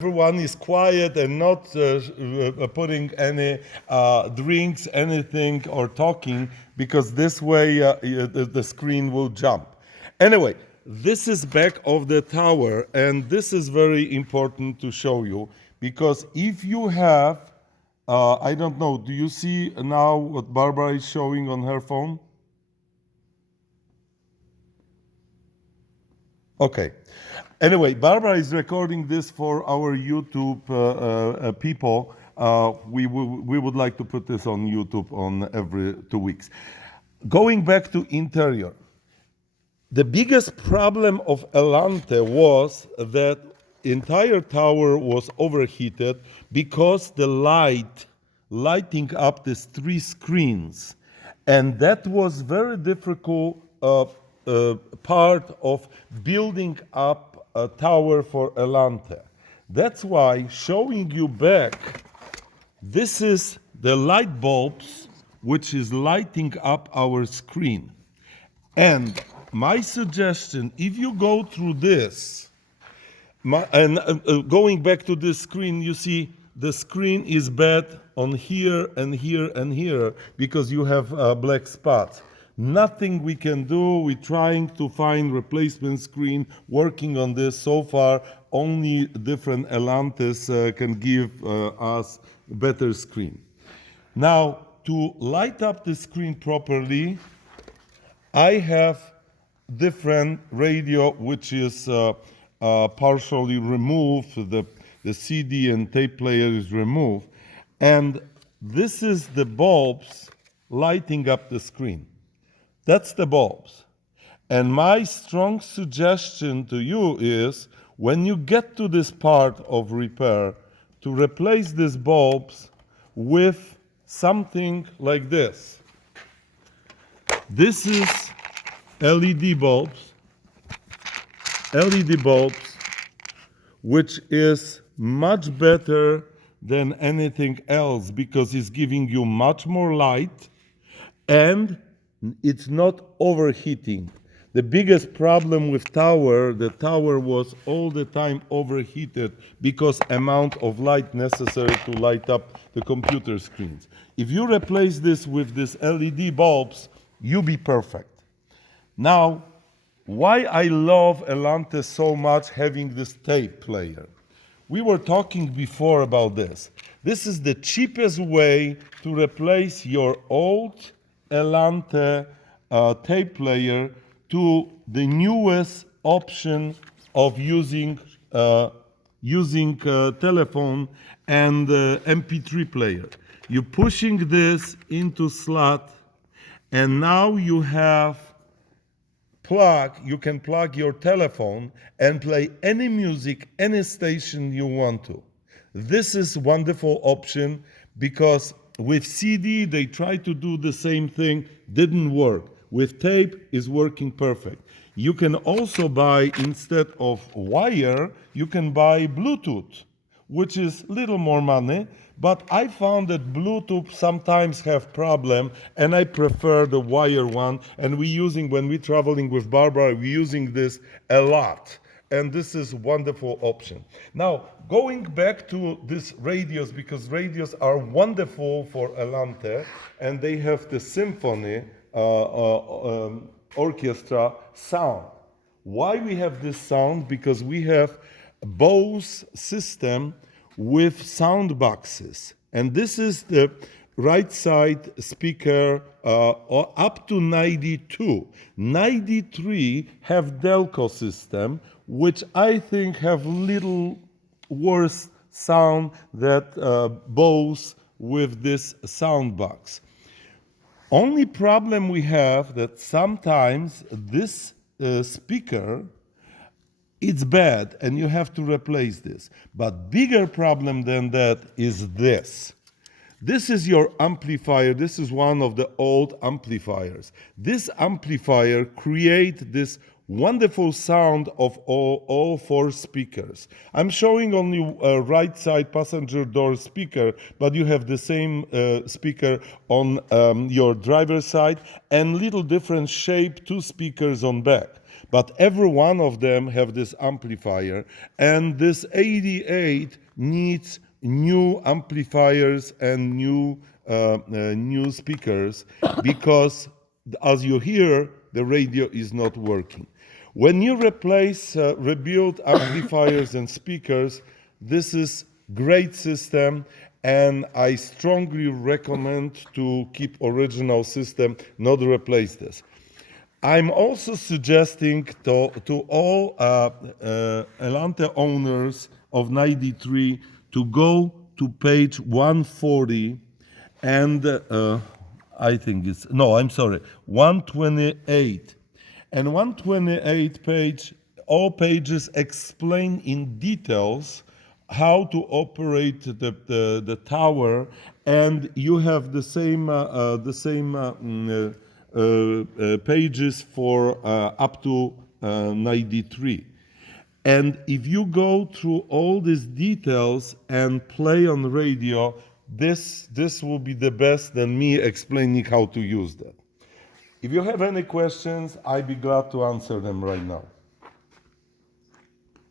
everyone is quiet and not putting any drinks, anything, or talking, because this way the screen will jump. Anyway, this is back of the tower, and this is very important to show you, because if you have, I don't know, do you see now what Barbara is showing on her phone? Okay. Anyway, Barbara is recording this for our YouTube people. We would like to put this on YouTube on every 2 weeks. Going back to interior, the biggest problem of Allante was that entire tower was overheated because the lighting up these 3 screens, and that was very difficult part of building up a tower for Allante. That's why showing you back, this is the light bulbs which is lighting up our screen. And my suggestion, if you go through this, going back to this screen, you see the screen is bad on here and here and here because you have black spots. Nothing we can do. We're trying to find replacement screen, working on this. So far, only different Allantes can give us better screen. Now, to light up the screen properly, I have different radio which is partially removed. The CD and tape player is removed. And this is the bulbs lighting up the screen. That's the bulbs. And my strong suggestion to you is, when you get to this part of repair, to replace these bulbs with something like this. This is LED bulbs, which is much better than anything else because it's giving you much more light and it's not overheating. The biggest problem with the tower was all the time overheated because amount of light necessary to light up the computer screens. If you replace this with these LED bulbs, you'll be perfect. Now, why I love Allante so much having this tape player. We were talking before about this. This is the cheapest way to replace your old Allante tape player to the newest option of using telephone and MP3 player. You're pushing this into slot, and now you have you can plug your telephone and play any music, any station you want to. This is wonderful option because with CD they tried to do the same thing, didn't work. With tape is working perfect. You can also buy, instead of wire, you can buy Bluetooth, which is little more money, but I found that Bluetooth sometimes have problem, and I prefer the wire one. And when we're traveling with Barbara, we're using this a lot. And this is wonderful option. Now, going back to these radios, because radios are wonderful for Allante, and they have the symphony orchestra sound. Why we have this sound? Because we have Bose system with sound boxes, and this is the right side speaker up to 92. 93 have Delco system, which I think have little worse sound than Bose with this sound box. Only problem we have that sometimes this speaker, it's bad and you have to replace this. But bigger problem than that is this. This is your amplifier. This is one of the old amplifiers. This amplifier creates this wonderful sound of all 4 speakers. I'm showing only a right side passenger door speaker, but you have the same speaker on your driver's side and little different shape, 2 speakers on back. but every one of them have this amplifier, and this 88 needs new amplifiers and new speakers, because as you hear, the radio is not working. When you rebuild amplifiers and speakers, this is great system, and I strongly recommend to keep original system, not replace this. I'm also suggesting to all Allante owners of 93 to go to page 140 and I think it's, no, I'm sorry, 128. And 128 page, all pages explain in details how to operate the tower, and you have the same pages for up to 93. And if you go through all these details and play on the radio, this will be the best than me explaining how to use that. If you have any questions, I'd be glad to answer them right now.